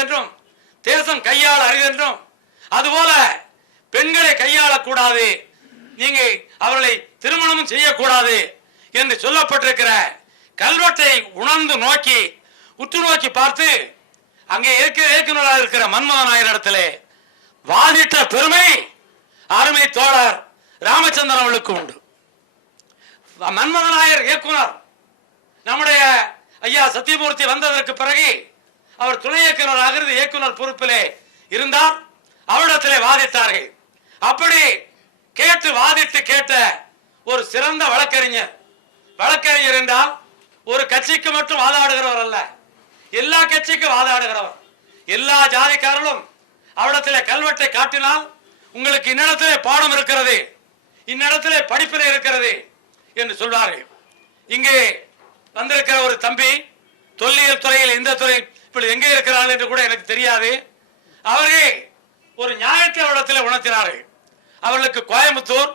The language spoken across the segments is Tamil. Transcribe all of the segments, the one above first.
அரிதென்றும் தேசம் கையாள அரிதென்றும் அதுபோல பெண்களை கையாளக்கூடாது, நீங்க அவர்களை திருமணமும் செய்யக்கூடாது என்று சொல்லப்பட்டிருக்கிற கல்வெட்டை உணர்ந்து நோக்கி உற்று நோக்கி பார்த்து அங்கே இயக்குநராக இருக்கிற மன்மோகன் நாயர் இடத்திலே வாதிட்ட பெருமை அருமை தோழர் ராமச்சந்திரன் அவர்களுக்கு உண்டு. மன்மோகன் நாயர் இயக்குனர் நம்முடைய ஐயா சத்தியமூர்த்தி வந்ததற்கு பிறகு அவர் துணை இயக்குநராக இயக்குனர் பொறுப்பிலே இருந்தார். அவரிடத்திலே வாதிட்டார்கள். அப்படி கேட்டு வாதிட்டு கேட்ட ஒரு சிறந்த வழக்கறிஞர். வழக்கறிஞர் என்றால் ஒரு கட்சிக்கு மட்டும் வாதாடுகிறவர் அல்ல, எல்லா கட்சிக்கும் வாதாடுகிறவர். எல்லா ஜாதிக்காரர்களும் அவரிடத்திலே கல்வெட்டை காட்டினால் உங்களுக்கு இன்னிடத்திலே பாடம் இருக்கிறது, இன்னிடத்திலே படிப்பினை இருக்கிறது என்று சொல்வார்கள். இங்கே வந்திருக்கிற ஒரு தம்பி தொல்லியல் துறையில் இந்த துறை இப்படி எங்கே இருக்கிறார்கள் என்று கூட எனக்கு தெரியாது. அவர்கள் ஒரு நியாயத்தை அவரிடத்தில் உணர்த்தினார்கள். அவர்களுக்கு கோயம்புத்தூர்,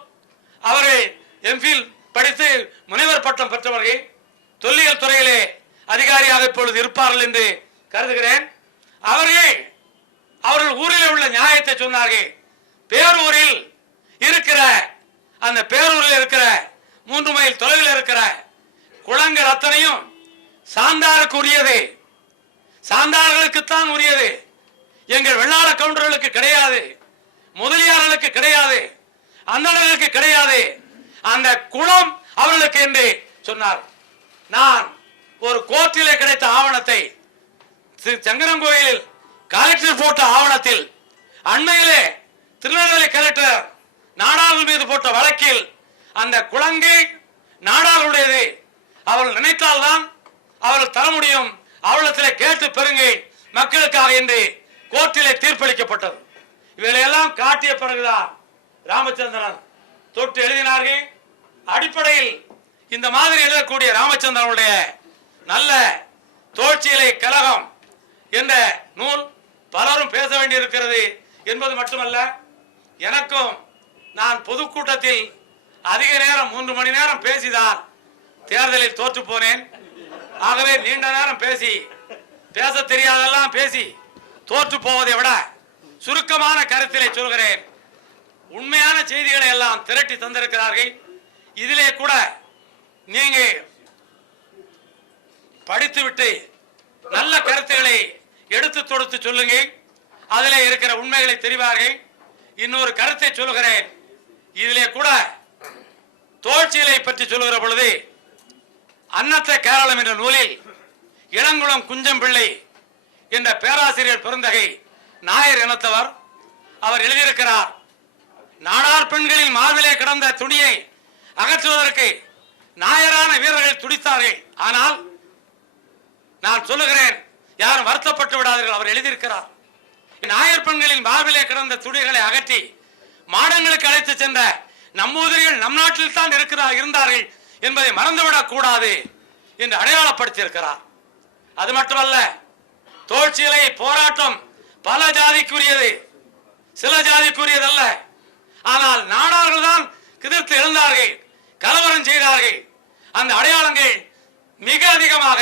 அவர்கள் எம்பில் படித்து முனைவர் பட்டம் பெற்றவர்கள், தொல்லியல் துறையிலே அதிகாரியாக இப்பொழுது இருப்பார்கள் என்று கருதுகிறேன். அவர்கள் ஊரில் உள்ள நியாயத்தை சொன்னார்கள். பேரூரில் இருக்கிற அந்த பேரூரில் இருக்கிற 3 மைல் தொலைவில் இருக்கிற குளங்கள் அத்தனையும் சாந்தாருக்கு உரியது, சாந்தார்களுக்குத்தான் உரியது, எங்கள் வெள்ளாள கவுண்டர்களுக்கு கிடையாது, முதலியார்களுக்கு கிடையாது, அந்தணர்களுக்கு கிடையாது, அந்த குளம் அவர்களுக்கு என்று சொன்னார். நான் ஒரு கோர்ட்டிலே கிடைத்த ஆவணத்தை, சங்கரங்கோயிலில் கலெக்டர் போட்ட ஆவணத்தில், அண்மையிலே திருநெல்வேலி கலெக்டர் நாடார்கள் மீது போட்ட வழக்கில் அந்த குளங்கை நாடார்களுடையது, அவர்கள் நினைத்தால்தான் அவர்கள் தர முடியும், அவளத்திலே கேட்டு பெருங்கை மக்களுக்காக என்று கோர்ட்டிலே தீர்ப்பளிக்கப்பட்டது. இவையெல்லாம் காட்டிய பிறகுதான் ராமச்சந்திரன் தொட்டு எழுதினார்கள். அடிப்படையில் இந்த மாதிரி எழுதக்கூடிய ராமச்சந்திரனுடைய நல்ல தோழ்ச்சியிலை கலகம் என்ற நூல் பலரும் பேச வேண்டியிருக்கிறது என்பது மட்டுமல்ல, எனக்கும் நான் பொதுக்கூட்டத்தில் அதிக நேரம் 3 மணி நேரம் பேசிதான் தேர்தலில் தோற்று போனேன். ஆகவே நீண்ட நேரம் பேச தெரியாதெல்லாம் பேசி தோற்று போவதை விட சுருக்கமான கருத்திலே சொல்கிறேன். உண்மையான செய்திகளை எல்லாம் திரட்டி தந்திருக்கிறார்கள். இதிலே கூட நீங்க படித்துவிட்டு நல்ல கருத்துக்களை எடுத்து தொடுத்து சொல்லுங்க, அதிலே இருக்கிற உண்மைகளை தெரிவார்கள். இன்னொரு கருத்தை சொல்லுகிறேன். இதிலே கூட தோழ்ச்சியலை பற்றி சொல்லுகிற பொழுது அன்னத்த கேரளம் என்ற நூலில் இளங்குளம் குஞ்சம் பிள்ளை என்ற பேராசிரியர் பெருந்தகை நாயர் இனத்தவர் அவர் எழுதியிருக்கிறார். நாடார் பெண்களின் மார்பிலே கிடந்த துணியை அகற்றுவதற்கு நாயரான வீரர்கள் துடித்தார்கள். ஆனால் நான் சொல்லுகிறேன், யாரும் வருத்தப்பட்டு விடாதீர்கள். அவர் எழுதியிருக்கிறார், நாயர் பெண்களின் மார்பிலே கிடந்த துணிகளை அகற்றி மாடங்களுக்கு அழைத்து சென்ற நம்மூதிரிகள் நம் நாட்டில் தான் இருந்தார்கள் என்பதை மறந்துவிடக் கூடாது என்று அடையாளப்படுத்தியிருக்கிறார். அது மட்டுமல்ல, தோழ்ச்சியலை போராட்டம் பல ஜாதிக்குரியது, சில ஜாதிக்குரியதல்ல. ஆனால் நாடார்கள் தான் கிதிர்த்து எழுந்தார்கள், கலவரம் செய்தார்கள். அந்த அடையாளங்கள் மிக அதிகமாக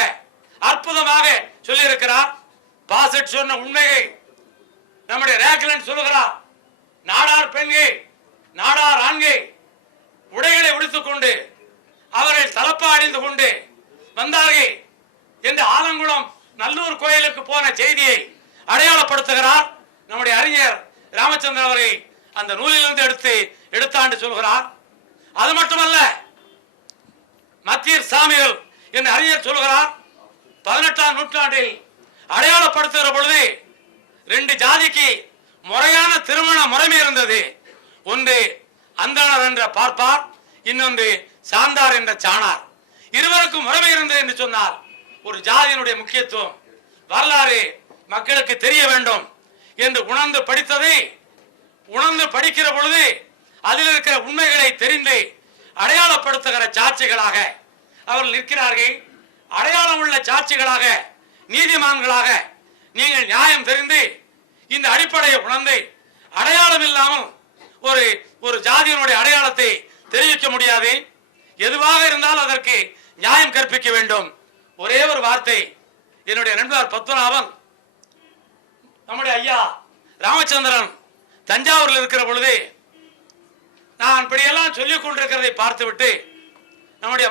அற்புதமாக சொல்லியிருக்கிறார். பாசட் சொன்ன உண்மையை நம்முடைய ரேக்லன் சொல்லுகிறார். நாடார் பெண்கள், நாடார் ஆண்கள் உடைகளை உடுத்துக் கொண்டு அவர்கள் தலப்பா அணிந்து கொண்டு வந்தார்கள் என்று ஆலங்குளம் நல்லூர் கோயிலுக்கு போன செய்தியை அடையாளப்படுத்துகிறார் நம்முடைய அறிஞர் ராமச்சந்திரன் அவர்கள் அந்த நூலிலிருந்து எடுத்தாண்டு சொல்கிறார். அது மட்டுமல்ல, மத்தியர் சாமியல் என்று அறிஞர் சொல்கிறார். 18ஆம் நூற்றாண்டில் அடையாளப்படுத்துகிற பொழுது 2 ஜாதிக்கு முறையான திருமண முறைமை இருந்தது. ஒன்று அந்தணர் என்ற பார்ப்பார், இன்னொன்று சாந்தார் என்ற சாணார். இருவருக்கும் முறைமை இருந்தது என்று சொன்னார். ஒரு ஜாதியினுடைய முக்கியத்துவம் வரலாறு மக்களுக்கு தெரிய வேண்டும் என்று உணர்ந்து படித்ததை உணர்ந்து படிக்கிற பொழுது அதில் இருக்கிற உண்மைகளை தெரிந்து அடையாளப்படுத்துகிற சாட்சிகளாக அவர்கள் நிற்கிறார்கள். அடையாளம் உள்ள சாட்சிகளாக, நீதிமான்களாக நீங்கள் நியாயம் தெரிந்து இந்த அடிப்படையை உணர்ந்து அடையாளம் இல்லாமல் ஒரு ஜாதியினுடைய அடையாளத்தை தெரிவிக்க முடியாது. எதுவாக இருந்தால் அதற்கு நியாயம் கற்பிக்க வேண்டும். ஒரே ஒரு வார்த்தை, என்னுடைய நண்பர் பத்மநாபன் நம்முடைய ஐயா ராமச்சந்திரன் தஞ்சாவூரில் இருக்கிற பொழுது நான் இப்படியெல்லாம் சொல்லிக் கொண்டிருக்கிறதை பார்த்துவிட்டு நம்முடைய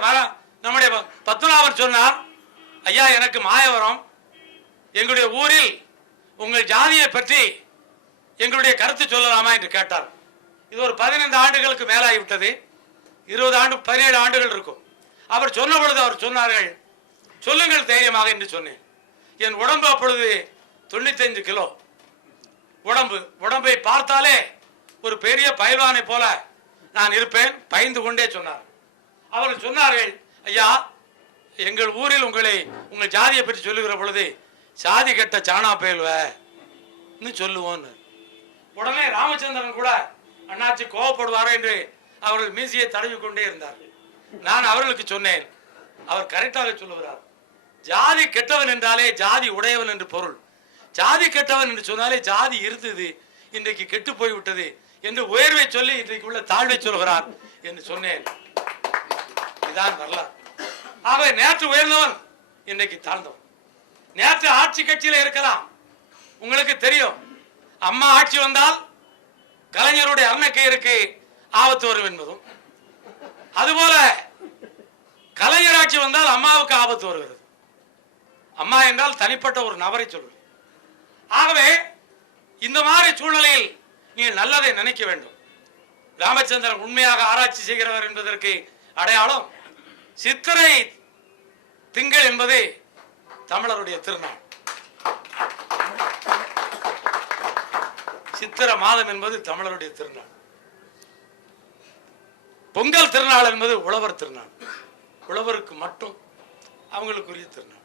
பத்மநாபன் சொன்னார், ஐயா எனக்கு மாயவரம், எங்களுடைய ஊரில் உங்கள் ஜாதியை பற்றி எங்களுடைய கருத்து சொல்லலாமா என்று கேட்டார். இது ஒரு 15 ஆண்டுகளுக்கு மேலாகிவிட்டது. 17 ஆண்டுகள் இருக்கும். அவர் சொன்ன பொழுது அவர் சொன்னார்கள், சொல்லுங்கள் தைரியமாக என்று சொன்னேன். என் உடம்பு அப்பொழுது 95 கிலோ உடம்பை பார்த்தாலே ஒரு பெரிய பயில்வானை போல நான் இருப்பேன். பயந்து கொண்டே சொன்னார். அவர்கள் சொன்னார்கள், ஐயா எங்கள் ஊரில் உங்கள் ஜாதியை பற்றி சொல்லுகிற பொழுது சாதி கட்ட சாணா பயல்வன்னு சொல்லுவோம். உடனே ராமச்சந்திரன் கூட அண்ணாச்சி கோவப்படுவாரோ என்று அவர்கள் மீசியை தடவி கொண்டே இருந்தார்கள். நான் அவர்களுக்கு சொன்னேன், அவர் கரெக்டாக சொல்லுகிறார், ஜாதி கெட்டவன் என்றாலே ஜாதி உடையவன் என்று பொருள். ஜாதி கெட்டவன் என்று சொன்னாலே ஜாதி இருந்தது, இன்றைக்கு கெட்டு போய்விட்டது என்று உயர்வை சொல்லி இன்றைக்கு உள்ள தாழ்வை சொல்கிறார் என்று சொன்னேன். இதுதான் வரலாறு. ஆகவே நேற்று உயர்ந்தவன் இன்றைக்கு தாழ்ந்தவன். நேற்று ஆட்சி கட்சியில இருக்கலாம், உங்களுக்கு தெரியும். அம்மா ஆட்சி வந்தால் கலைஞருடைய அருணக்கயிறுக்கு ஆபத்து வரும் என்பதும், அதுபோல கலைஞர் ஆட்சி வந்தால் அம்மாவுக்கு ஆபத்து வருகிறது. அம்மா என்றால் தனிப்பட்ட ஒரு நபரை சொல்வது. ஆகவே இந்த மாதிரி சூழ்நிலையில் நீங்கள் நல்லதை நினைக்க வேண்டும். ராமச்சந்திரன் உண்மையாக ஆராய்ச்சி செய்கிறவர் என்பதற்கு அடையாளம் சித்திரை திங்கள் என்பது தமிழருடைய திருநாள். சித்திர மாதம் என்பது தமிழருடைய திருநாள். பொங்கல் திருநாள் என்பது உழவர் திருநாள். உழவருக்கு மட்டும் அவங்களுக்குரிய திருநாள்.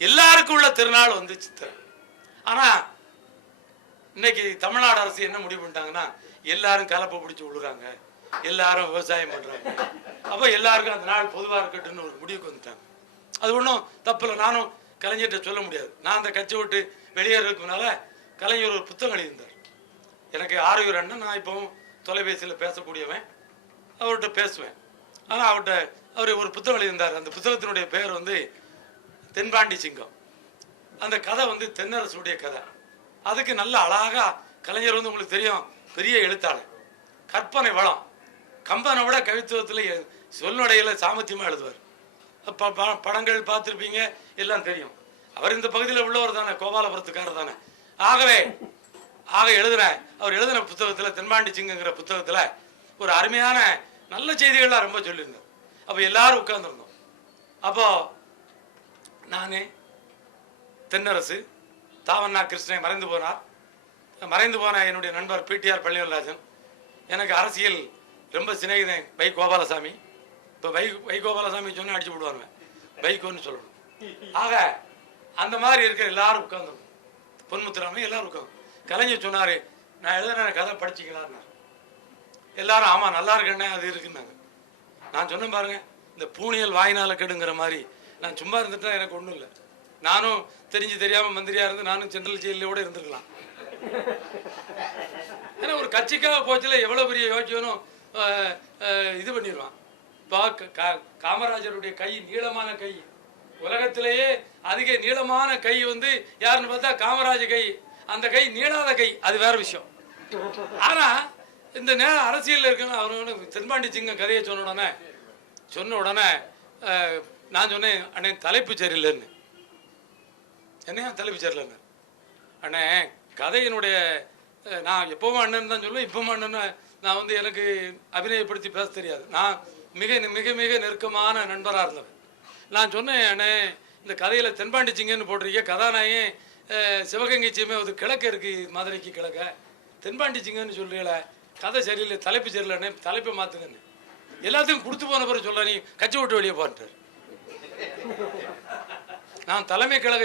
எல்லாருக்கும் உள்ள திருநாள் வந்து சித்திரை. ஆனா இன்னைக்கு தமிழ்நாடு அரசு என்ன முடிவு பண்ணிட்டாங்கன்னா, எல்லாரும் கலப்பை பிடிச்சி விழுறாங்க, எல்லாரும் விவசாயம் பண்றாங்க, அப்ப எல்லாருக்கும் அந்த நாள் பொதுவா இருக்கட்டும்னு ஒரு முடிவுக்கு வந்துட்டாங்க. அது ஒன்றும் தப்பு இல்லை. நானும் கலைஞர்கிட்ட சொல்ல முடியாது. நான் அந்த கட்சி விட்டு வெளியேறதுக்குனால கலைஞர் ஒரு புத்தகம் எழுதியிருந்தார். எனக்கு ஆரோக்கிய அண்ணன், நான் இப்போவும் தொலைபேசியில் பேசக்கூடியவன், அவர்கிட்ட பேசுவேன். ஆனால் அவர் ஒரு புத்தகம் எழுதியிருந்தார். அந்த புத்தகத்தினுடைய பெயர் வந்து தென்பாண்டி சிங்கம். அந்த கதை வந்து தென்னரசுடைய கதை. அதுக்கு நல்ல அழகா கலைஞர் வந்து உங்களுக்கு தெரியும், பெரிய எழுத்தாளர், கற்பனை வளம், கம்பனை விட கவித்துவத்தில் சொல்லுடையில சாமர்த்தியமா எழுதுவார். படங்கள் பார்த்துருப்பீங்க, எல்லாம் தெரியும். அவர் இந்த பகுதியில் உள்ளவர் தானே, கோபாலபுரத்துக்காரர் தானே. ஆக அவர் எழுதின புத்தகத்தில், தென்பாண்டி சிங்கங்கிற புத்தகத்தில் ஒரு அருமையான நல்ல செய்திகள்லாம் ரொம்ப சொல்லியிருந்தார். அப்போ எல்லாரும் உட்கார்ந்துருந்தோம். அப்போ நான், தென்னரசு, தாவண்ணா கிருஷ்ணன் மறைந்து போன என்னுடைய நண்பர் பிடிஆர் பழனிவேல்ராஜன், எனக்கு அரசியல் ரொம்ப சிநேகிதன் வை கோபாலசாமி. இப்போ வை கோபாலசாமி சொன்னால் அடிச்சு விடுவாங்க, வைகோன்னு சொல்லணும். ஆக அந்த மாதிரி இருக்கிற எல்லாரும் உட்கார்ந்துருந்தோம். பொன்முத்துராமன் எல்லாரும் உட்காந்து. கலைஞர் சொன்னார், நான் எழுதுன கதை படிச்சிக்கலான்னு. எல்லாரும் ஆமாம் நல்லா இருக்குண்ணே, அது இருக்குன்னாங்க. நான் சொன்னேன் பாருங்க, இந்த பூனியல் வாயினால கெடுங்கிற மாதிரி நான் சும்மா இருந்துட்டா எனக்கு ஒன்றும் இல்லை. நானும் தெரிஞ்சு தெரியாமல் மந்திரியாக இருந்து நானும் சென்ட்ரல் ஜெயிலோட இருந்திருக்கலாம். ஏன்னா ஒரு கட்சிக்காக போச்சுல எவ்வளோ பெரிய யோக்கியனும் இது பண்ணிடுவான். இப்போ காமராஜருடைய கை நீளமான கை, உலகத்திலேயே அதிக நீளமான கை வந்து யாருன்னு பார்த்தா காமராஜர் கை. அந்த கை நீளாத கை, அது வேற விஷயம். ஆனால் இந்த நேரம் அரசியலில் இருக்குன்னு அவரு தென்பாண்டி சிங்கம் கதையை சொன்ன உடனே நான் சொன்னேன், அண்ணே தலைப்பு சரியில்லைன்னு. என்னையா தலைப்பு சரியில்லைன்னு? அண்ணே கதையினுடைய நான் எப்பவும் அண்ணன் தான் சொல்லுவேன், இப்பவும் அண்ணன். நான் வந்து எனக்கு அபிநயப்படுத்தி பேச தெரியாது. நான் மிக மிக மிக நெருக்கமான நண்பராக இருந்தவன். நான் சொன்னேன், அண்ணே இந்த கதையில் தென்பாண்டி சிங்கன்னு போட்டிருக்கீங்க, கதாநாயகன் சிவகங்கை சீமை அது கிழக்கு இருக்கு, மதுரைக்கு கிழக்க, தென்பாண்டி சிங்கன்னு சொல்றீங்கள, கதை சரியில்லை, தலைப்பு சரியில்லைண்ணே, தலைப்பை மாற்றுங்கன்னு. எல்லாத்துக்கும் கொடுத்து போன பிறகு சொல்ல, நீ கட்சி விட்டு வெளியே போன்ட்டார். நான் தலைமை கழக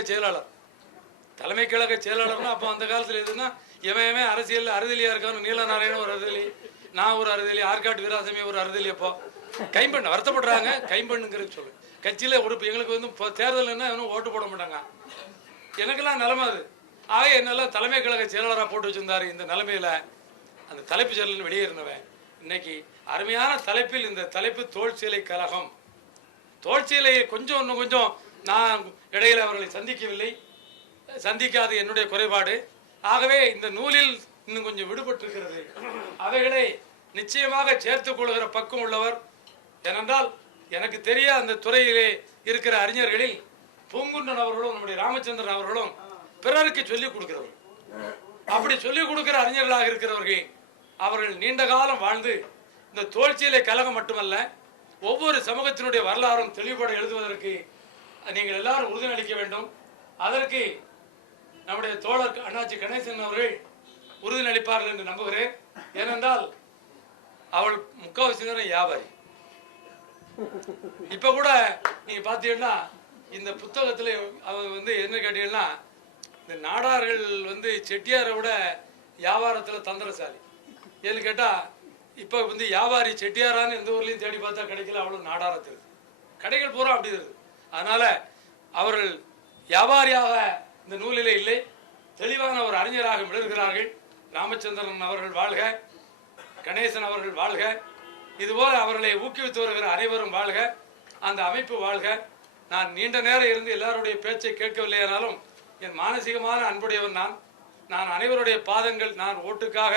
செயலாளர்னா அப்போ அந்த காலத்தில் எதுனா எவன் அரசியல் அறுதலியாக இருக்கான்னு, நீலநாராயணன் ஒரு அறுதலி, நான் ஒரு அறுதலி, ஆற்காட்டு வீராசாமி ஒரு அறுதலி. அப்போ கைம்பண்ண வருத்தப்படுறாங்க, கைம்பண்ணுங்கிறது சொல்லு. கட்சியில் ஒரு எங்களுக்கு வந்து இப்போ தேர்தல்னா எவனும் ஓட்டு போட மாட்டாங்க. எனக்கெல்லாம் நிலைமை அது. ஆக என்னெல்லாம் தலைமை கழக செயலாளராக போட்டு வச்சிருந்தாரு. இந்த நிலைமையில் அந்த தலைப்பு செயலன் வெளியேறினவன் இன்னைக்கு அருமையான தலைப்பில், இந்த தலைப்பு தோல் சீலை கழகம். தோல் சீலையை இன்னும் கொஞ்சம் நான் இடையில அவர்களை சந்திக்கவில்லை. சந்திக்காது என்னுடைய குறைபாடு. ஆகவே இந்த நூலில் இன்னும் கொஞ்சம் விடுபட்டிருக்கிறது. அவைகளை நிச்சயமாக சேர்த்துக் கொள்கிற பக்கம் உள்ளவர். ஏனென்றால் எனக்கு தெரிய அந்த துறையிலே இருக்கிற அறிஞர்களில் பூங்குன்றன் அவர்களும் நம்முடைய ராமச்சந்திரன் அவர்களும் பிறருக்கு சொல்லிக் கொடுக்கிறவர்கள். அப்படி சொல்லிக் கொடுக்கிற அறிஞர்களாக இருக்கிறவர்கள் அவர்கள் நீண்ட காலம் வாழ்ந்து இந்த தோல்சியலை கழகம் மட்டுமல்ல ஒவ்வொரு சமூகத்தினுடைய வரலாறும் தெளிவுபட எழுதுவதற்கு நீங்கள் எல்லாரும் உறுதுணளிக்க வேண்டும். அதற்கு நம்முடைய தோழர் அண்ணாச்சி கணேசன் அவர்கள் உறுதுணளிப்பார்கள் என்று நம்புகிறேன். ஏனென்றால் அவள் முக்காவாசி நேரம் வியாபாரி. இப்ப கூட நீங்க பாத்தீங்கன்னா இந்த புத்தகத்துல அவங்க என்ன கேட்டீங்கன்னா, இந்த நாடார்கள் செட்டியாரை விட வியாபாரத்துல தந்திரசாலி. ஏன்னு கேட்டா இப்ப வியாபாரி செட்டியாரான்னு எந்த ஊர்லயும் தேடி பார்த்தா கிடைக்கல, அவ்வளவு நாடாரத்து இருக்கு. கடைகள் பூரா அப்படி இருக்கு. அதனால அவர்கள் வியாபாரியாக இந்த நூலிலே இல்லை, தெளிவான ஒரு அறிஞராக விளங்குகிறார்கள். ராமச்சந்திரன் அவர்கள் வாழ்க, கணேசன் அவர்கள் வாழ்க, இதுபோல அவர்களை ஊக்குவித்து வருகிற அனைவரும் வாழ்க, அந்த அமைப்பு வாழ்க. நான் நீண்ட நேரம் இருந்து எல்லாருடைய பேச்சை கேட்கவில்லையானாலும் என் மானசீகமான அன்புடையவன் நான் அனைவருடைய பாதங்கள், நான் ஓட்டுக்காக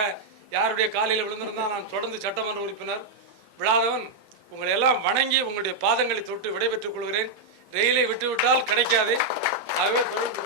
யாருடைய காலையில் விழுந்திருந்தால் நான் தொடர்ந்து சட்டமன்ற உறுப்பினர் விழாதவன். உங்களை எல்லாம் வணங்கி உங்களுடைய பாதங்களை தொட்டு விடைபெற்றுக் கொள்கிறேன். ரயிலை விட்டுவிட்டால் கிடைக்காது. ஆகவே தொடர்ந்து